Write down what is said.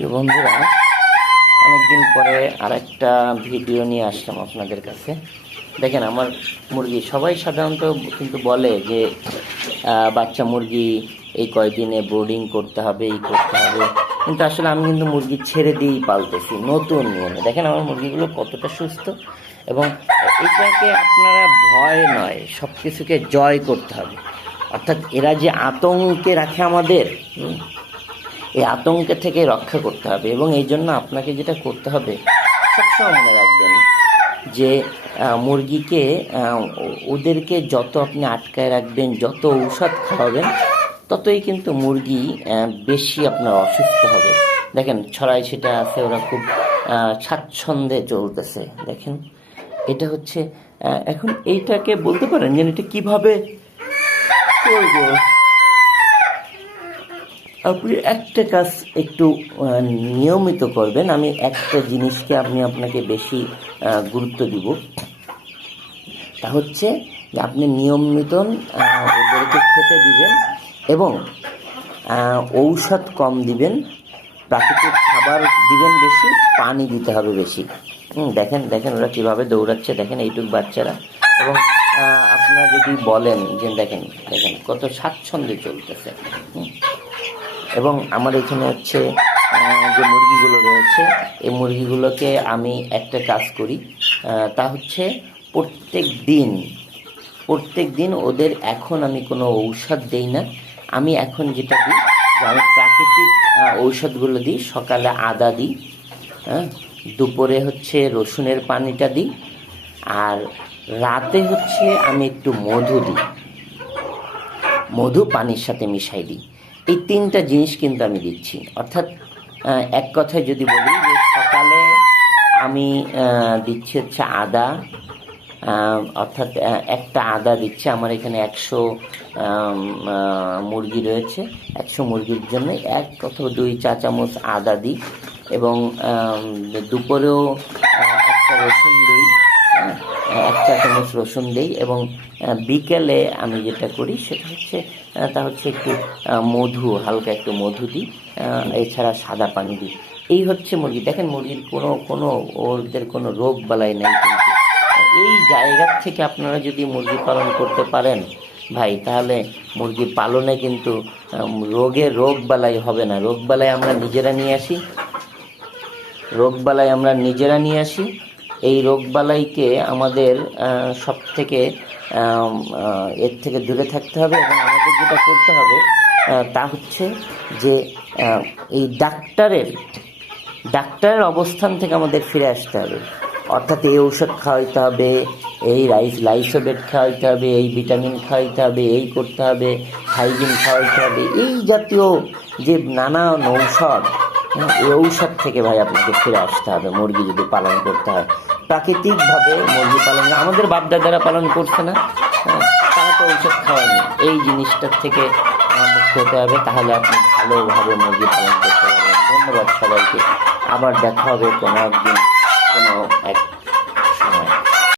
প্রিয় বন্ধুরা, অনেকদিন পরে আরেকটা ভিডিও নিয়ে আসলাম আপনাদের কাছে। দেখেন আমার মুরগি, সবাই সাধারণত কিন্তু বলে যে বাচ্চা মুরগি এই কয়দিনে ব্রোডিং করতে হবে, এই করতে হবে, কিন্তু আসলে আমি কিন্তু মুরগি ছেড়ে দিয়েই পালতেছি নতুন নিয়মে। দেখেন আমার মুরগিগুলো কতটা সুস্থ, এবং এটাকে আপনারা ভয় নয়, সব কিছুকে জয় করতে হবে। অর্থাৎ এরা যে আতঙ্কে রাখে আমাদের, এই আতঙ্কের থেকে রক্ষা করতে হবে। এবং এই জন্য আপনাকে যেটা করতে হবে, সবসময় মনে রাখবেন যে মুরগিকে ওদেরকে যত আপনি আটকায় রাখবেন, যত ঔষধ খাওয়াবেন, ততই কিন্তু মুরগি বেশি আপনার অসুস্থ হবে। দেখেন ছড়াই ছিটা আছে, ওরা খুব স্বাচ্ছন্দ্যে চলতেছে। দেখেন এটা হচ্ছে এখন এইটাকে বলতে পারেন যে এটা কীভাবে করবো। আপনি একটা কাজ একটু নিয়মিত করবেন। আমি একটা জিনিসকে আপনাকে বেশি গুরুত্ব দিব, তা হচ্ছে যে আপনি নিয়মিত ওদেরকে খেতে দিবেন এবং ঔষধ কম দিবেন, প্রাকৃতিক খাবার দিবেন বেশি, পানি দিতে হবে বেশি। দেখেন দেখেন ওরা কীভাবে দৌড়াচ্ছে, দেখেন এইটুক বাচ্চারা। এবং আপনারা যদি বলেন যে দেখেন দেখেন কত স্বাচ্ছন্দ্যে চলতেছে। এবং আমার এখানে হচ্ছে যে মুরগিগুলো রয়েছে, এই মুরগিগুলোকে আমি একটা কাজ করি, তা হচ্ছে প্রত্যেক দিন ওদের, এখন আমি কোনো ঔষধ দেই না। আমি এখন যেটা দিই, যে আমি প্রাকৃতিক ঔষধগুলো দিই। সকালে আদা দিই, দুপুরে হচ্ছে রসুনের পানিটা দিই, আর রাতে হচ্ছে আমি একটু মধু দিই, মধু পানির সাথে মিশাই দিই। এই তিনটা জিনিস কিন্তু আমি দিচ্ছি। অর্থাৎ এক কথায় যদি বলি যে সকালে আমি দিচ্ছি হচ্ছে আদা, অর্থাৎ একটা আদা দিচ্ছে। আমার এখানে 100 মুরগি রয়েছে, 100 মুরগির জন্য 1 অথবা 2 চা চামচ আদা দিই। এবং দুপুরেও একটা রসুন দিই, 1 চা চামচ রসুন দিই। এবং বিকেলে আমি যেটা করি সেটা হচ্ছে একটু মধু, হালকা একটু মধু দিই, এছাড়া সাদা পানি দিই। এই হচ্ছে মুরগি। দেখেন মুরগির ওদের কোনো রোগ বালাই নেই। কিন্তু এই জায়গার থেকে আপনারা যদি মুরগি পালন করতে পারেন ভাই, তাহলে মুরগি পালনে কিন্তু রোগ বালাই হবে না। রোগ বালাই আমরা নিজেরা নিয়ে আসি। এই রোগবালাইকে আমাদের সব থেকে এর থেকে দূরে থাকতে হবে। এবং আমাদের যেটা করতে হবে তা হচ্ছে যে এই ডাক্তারের অবস্থান থেকে আমাদের ফিরে আসতে হবে। অর্থাৎ এই ঔষধ খাওয়াইতে হবে, এই লাইসোবেট খাওয়াইতে হবে, এই ভিটামিন খাওয়াইতে হবে, এই করতে হবে, হাইজিন খাওয়াইতে হবে, এই জাতীয় যে নানান ঔষধ, এই ঔষধ থেকে ভাই আপনাকে ফিরে আসতে হবে মুরগি যদি পালন করতে হয় প্রাকৃতিকভাবে। মুরগি পালন আমাদের বাপদাদারা পালন করছে না, তারা তো ঔষধ খাওয়ায়নি। এই জিনিসটার থেকে মুক্ত হতে হবে, তাহলে আপনি ভালোভাবে মুরগি পালন করতে পারবেন। ধন্যবাদ সবাইকে। আবার দেখা হবে কোনো একদিন, কোনো এক